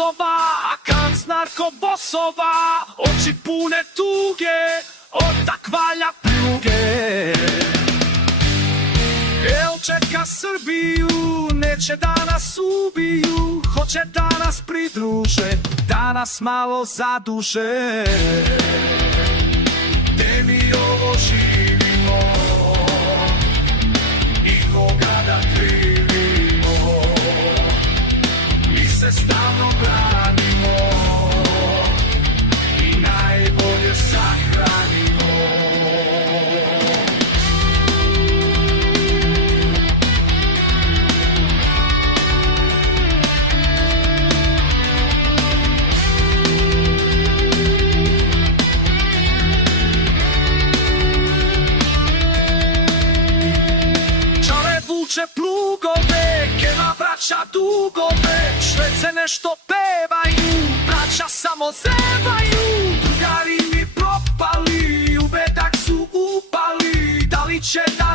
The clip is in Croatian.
glasova, a kanclerko Bosova, oči pune tuge, od takvalja pluge. El čeka Srbiju, neće da nas ubiju, hoće da nas pridruže, da nas malo zaduže. Gde mi ovo živimo i koga da krivimo, mi se stalno branimo i najbolje sahranimo. Vuče plugove, kema braća dugove, Švece nešto pevaju, braća samo zevaju. Drugari mi propali, u bedak su upali, da li će da